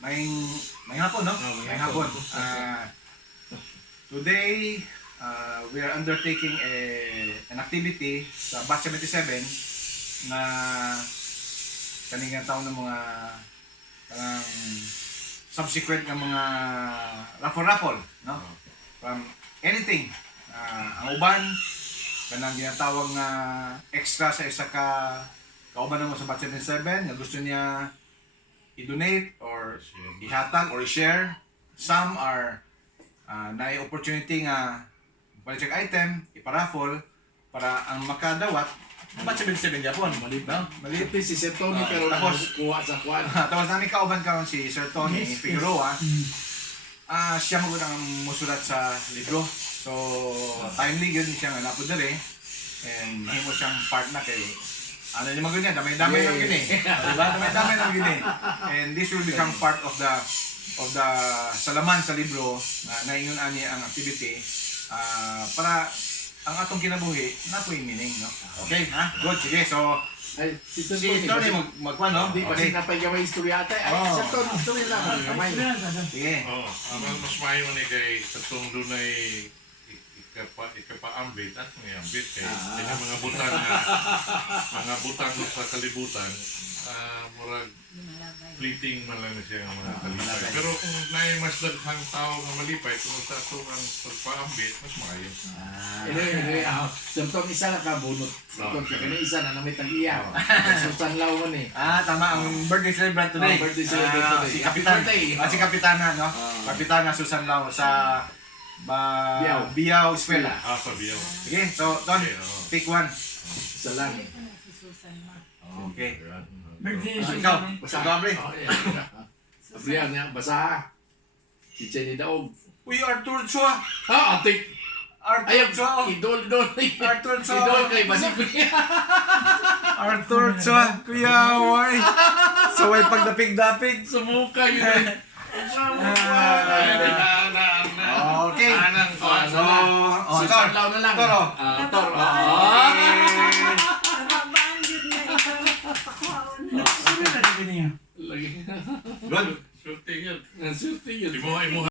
may hapon, no? May hapon. Today, we are undertaking an activity sa Batch 77 na kaningang taon ng mga subsequent ng mga raffle-raffle, no? From anything. Ang uban, kanang ginatawag na extra sa isa ka kauban mo sa Batch 77 na gusto niya i-donate or ihatag or i-share. Some are na opportunity nga pag-check item, iparaffle para ang makadawat Batch 77 Japon. Malit na. Malit si Sir Tony pero tapos kuha sa kwan. tapos namin kauban karon si Sir Tony Figueroa. Siya mo ang musulat sa libro. So timely yun siya nga napod dere. And himo siyang part na kay ano yung mga ganyan, damay-damay lang yun eh. Diba? Damay-damay lang yun eh. And this will become part of the salaman sa libro na ingon ani ang activity para ang atong kinabuhi na po yung meaning, no? Okay, ha? Good, sige. So, Ay, si Tony magkuhan, no? Hindi, kasi napay-gamay istorya ate. Ay, Sir Tony, istorya lang. Gamay. Sige. Oo, mas maayo man kay katong dunay ikapaambit at may ambit kay mga butang sa kalibutan murag fleeting man lang siya ang mga kalipay. Pero kung naay mas daghang tao nga malipay kung sa ato ang pagpaambit, mas maayo. Anyway, Sir Tony, isa na ka bunot. Kaya isa na may tag-iya. Susan Lau man eh. Tama. Ang birthday celebrant today. Birthday celebrant today. Si Kapitan. Si Kapitana, no? Kapitana Susan Lau sa Biao Eskwela. Sa Biao. Sige, so Ton, pick one. Isa lang eh. Okay. Birthday Ikaw, Gabriel. Gabriel niya, basa. Si Jenny Daog. Uy, Arthur Chua. Atik. Arthur Chua. Idol. Arthur Chua. Idol kay Basik. Arthur Chua. Kuya, why? So, ay pagdapig-dapig. Sumuka yun. Okay. So, Susan Lau na lang. Toro. Toro. Sino na rin niya? Lagi. Good. Shooting yun. Shooting yun. Imo